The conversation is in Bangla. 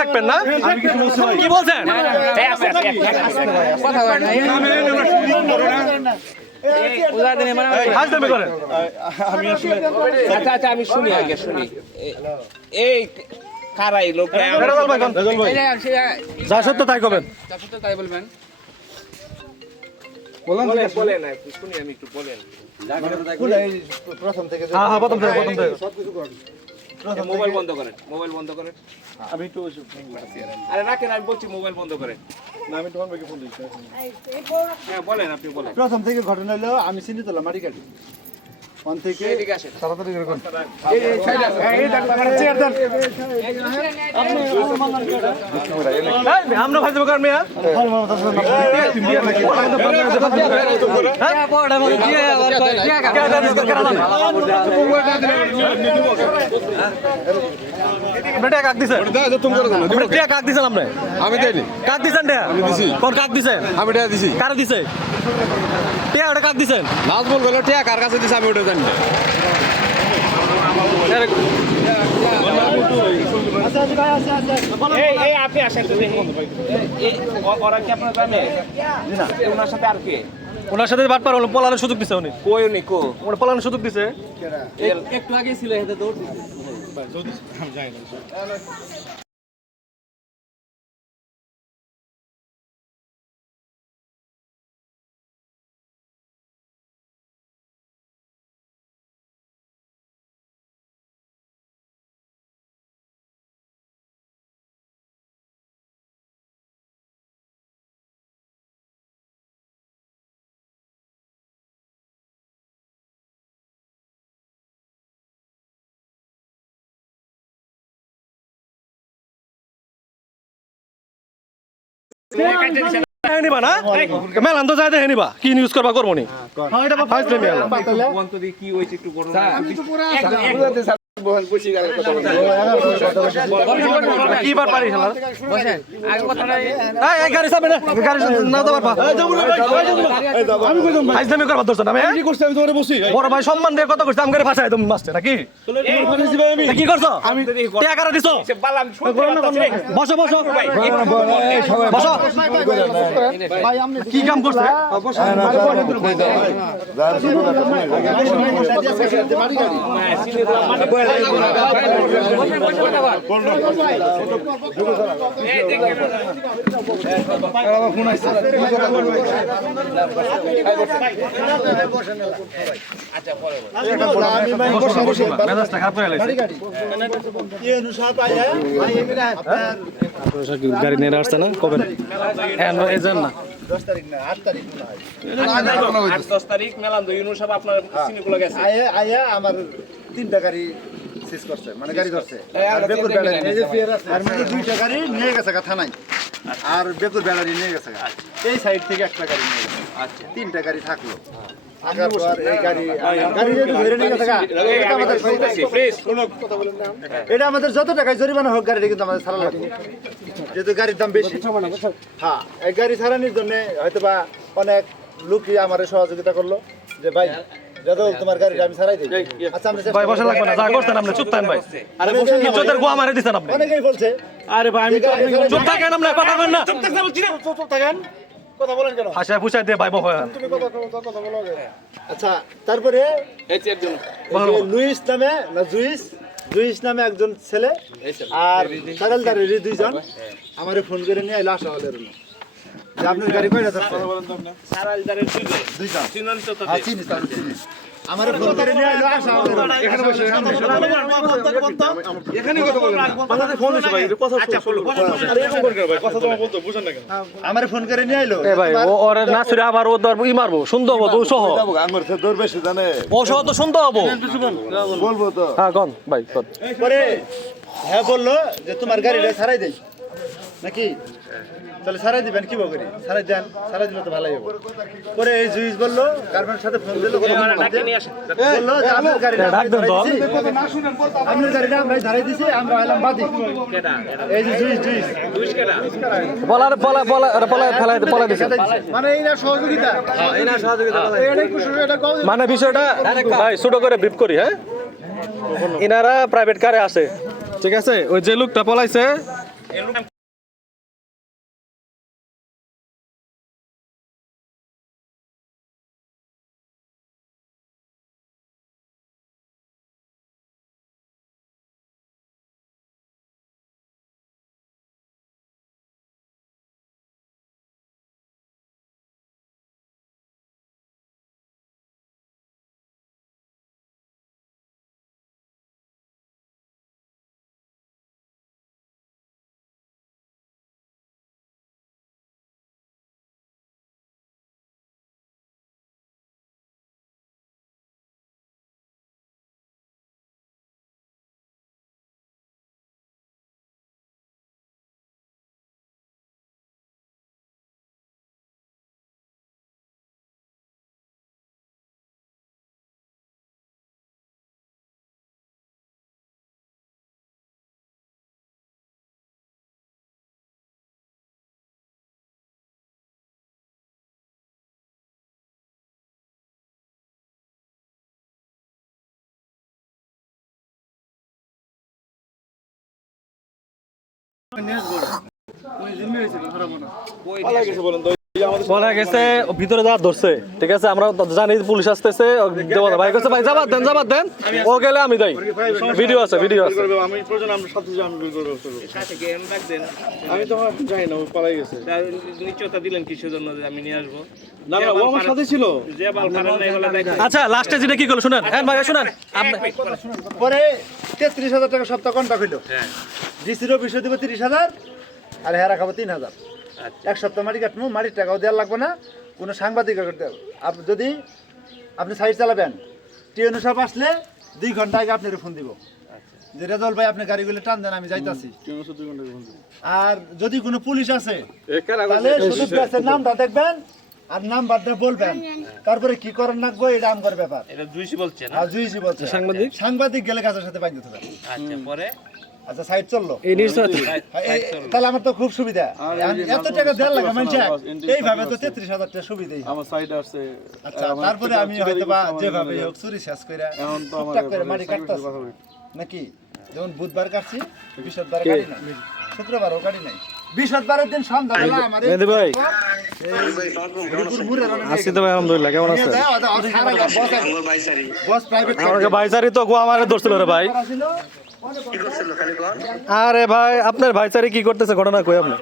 দেখবেন না কি বলছেন? আমি শুনি আগে শুনি এই কারাই লোক যা সত্য তাই করবেন, তাই বলবেন। শুনি আমি একটু বলেন। প্রথম থেকে মোবাইল বন্ধ করেন, মোবাইল বন্ধ করেন। আমি একটু আরে রাখেন, আমি বলছি মোবাইল বন্ধ করেন। হ্যাঁ বলেন, আপনি বলেন। প্রথম থেকে ঘটনা হলো আমি চিনি তোলা মাটি কাটি ওখান থেকে তাড়াতাড়ি করে আমরা ভাই দেবো কারণ মেয়া কাক দিছেন আমরা আমি দেয়নি, কাক দিছেন কোন কাক দিছেন? আমি টাকা দিছি। কারো দিছে টিয়া কাক দিছেন? নাজমুল বলে টাকা কার কাছে দিছে আমি ওটা জানি না। আপনি আসেন তো দেখি ওরা কি আপনার জানে? ওনার সাথে আর কে? ওনার সাথে বাটপার হলো, পলানোর সুযোগ দিছে উনি। কই উনি কো? ওরা পলানোর সুযোগ দিছে। একটু আগে ছিল হেতে দৌড় নিবা না মেলান তো যাই দেখে নিবা কি নিউজ করবা করবো নি কি হয়েছে একটু বড় কি বার পারি গাড়ি চাবে না গাড়ি না তো পারবা আইসলামি করবা দর্শন আমি বড় ভাই সম্মান দিয়ে কত করছে আমি করে ভাষায় তুমি মাসছে নাকি কি করছো টাকা দিছো বসো বসো বসো কি কাম করছে গাড়ি নিয়ে আসছে না কবে না 10 তারিখ না 8 তারিখ মনে হয় 10 তারিখ মেলান তো ইউনুস সাহেব আপনার সিনেগুলো গেছে আয়া আমার 3টা গাড়ি শেষ করছে মানে গাড়ি ধরছে আর বেকুর ব্যাটারি আর মানে 2টা গাড়ি নিয়ে গেছে থানায় আর বেকুর ব্যাটারি নিয়ে গেছে এই সাইড থেকে একটা গাড়ি নিয়ে গেছে আচ্ছা 3টা গাড়ি থাকলো এটা আমাদের যত টাকায় জরিমানা হোক গাড়িটা কিন্তু আমাদের ছাড়া লাগবে যেহেতু গাড়ির দাম বেশি হ্যাঁ এই গাড়ি ছাড়ানোর জন্য হয়তো বা অনেক লোকই আমার সহযোগিতা করলো যে ভাই দাদা তোমার গাড়িটা আমি ছাড়াই দিই আচ্ছা আমরা ভাই বসা লাগবে না যা করতেন আপনি চুপ থাকেন ভাই আরে বসে ইজ্জতের গোয়া মারে দিবেন আপনি অনেকেই বলছে আরে ভাই আমি চুপ থাকেন আপনি কথা বলেন না চুপ থাকেন বলছি না চুপ থাকেন কথা বলেন কেন হাসায় পুছায় দিয়ে ভাই বয় তুমি কথা বলো আচ্ছা তারপরে এই চেয়ার জন্য লুইস নামে না জুইস জুইস নামে একজন ছেলে আর তারালদারের দুইজন আমারে ফোন করে নিয়ে আইলো আশাওয়ালের রুমে যে আপনার গাড়ি কয়টা থাকছে সারালদারের দুইজন চিনন তো হ্যাঁ চিনি তার চিনি আমারে ফোন করে নিয়ে আইলো আশাওয়ালের রুমে এখানে বসে এখানে কথা বলেন আমাদের ফোন এসে ভাই কথা শুনো আরে এরকম করে ভাই কথা তোমার বলতো বুঝেন না কেন আমারে ফোন করে নিয়ে আইলো এ ভাই ও ওরে না ছুড়ে আবার ও দর ই মারবো সুন্দর হবো তুই সহ আমার সে দৌড় বেশি জানে ও সহ তো সুন্দর হবো বলবো তো হ্যাঁ কোন ভাই কোন পরে হ্যাঁ বললো যে তোমার গাড়িটা ছাড়াই দেই নাকি তাহলে ছাড়াই দিবেন কি বকরি ছাড়াই দেন ছাড়াই দিলে তো ভালোই হবে পরে এই জুইস বললো গার্লফ্রেন্ডের সাথে ফোন দিলো বললো যে আপনার গাড়িটা ডাক দেন তো আপনার গাড়িটা আমরা ধারাই দিছি আমরা হলাম বাদী এই যে জুইস বলা বলা বলা বলা ফেলাই দিছে মানে এই না সহযোগিতা এটাই কুশল এটা কও মানে বিষয়টা ভাই ছোট করে ব্রিফ করি হ্যাঁ ইনারা প্রাইভেট কারে আসে ঠিক আছে ওই যে লোকটা পলাইছে বলা গেছে ভিতরে যা ধরছে ঠিক আছে আমরা জানি পুলিশ আসতেছে ভাই কাছে ভাই যাবার দেন ও গেলে আমি যাই ভিডিও আছে আমি প্রয়োজন আমরা সাথে যে আমি করব সাথে গেম রাখ দেন আমি তো জানি না ও পালাই গেছে নিশ্চয়তা দিলেন কিসের জন্য যে আমি নিয়ে আসবো না না ও আমার সাথে ছিল যে বাল ফারান নাই বলে দেখ আচ্ছা লাস্টে যেটা কি করলো শুনেন হ্যাঁ ভাই শুনেন পরে 33000 টাকা সপ্তাহ কন্ট্রাক্ট হইলো হ্যাঁ ডিসির অফিসে দিব 30000 আর হেরা খাবো 3000 এক সপ্তাহ মাটি কাটবো মাটির টাকাও দেওয়ার লাগবে না কোনো সাংবাদিক যদি আপনি সাইড চালাবেন ট্রেন সব আসলে 2 ঘন্টা আগে আপনার ফোন দিব যে রেজাল্ট ভাই আপনি গাড়িগুলো টান দেন আমি যাইতাছি আর যদি কোনো পুলিশ আছে তাহলে শুধু প্রেসের নামটা দেখবেন আর নাম্বারটা বলবেন তারপরে কি করার লাগবে এটা আমার ব্যাপার এটা জুইসি বলছে না আর জুইসি বলছে সাংবাদিক গেলে কাজের সাথে বাইন্ধ হবে আচ্ছা পরে আচ্ছা সাইড চললো এই নিউজ তাহলে আমার তো খুব সুবিধা এত টাকা দেওয়ার লাগে মানুষ এইভাবে তো 33000 টাকা সুবিধাই আমার সাইড আসছে আচ্ছা তারপরে আমি হয়তো বা যেভাবে হোক চুরি শেষ করে টুকটাক করে মাটি কাটতাছি নাকি যেমন বুধবার কাটছি বৃহস্পতিবার গাড়ি নাই শুক্রবারও গাড়ি নাই বৃহস্পতিবারের দিন সন্ধ্যাবেলা আমার মেহেদি ভাই আজকে তো ভাই আলহামদুলিল্লাহ কেমন আছেন বস প্রাইভেট আমাকে ভাইচারি তো গো আমারে ধরছিল রে ভাই আরে ভাই আপনার ভাইচারি কি করতেছে ঘটনা কই আপনি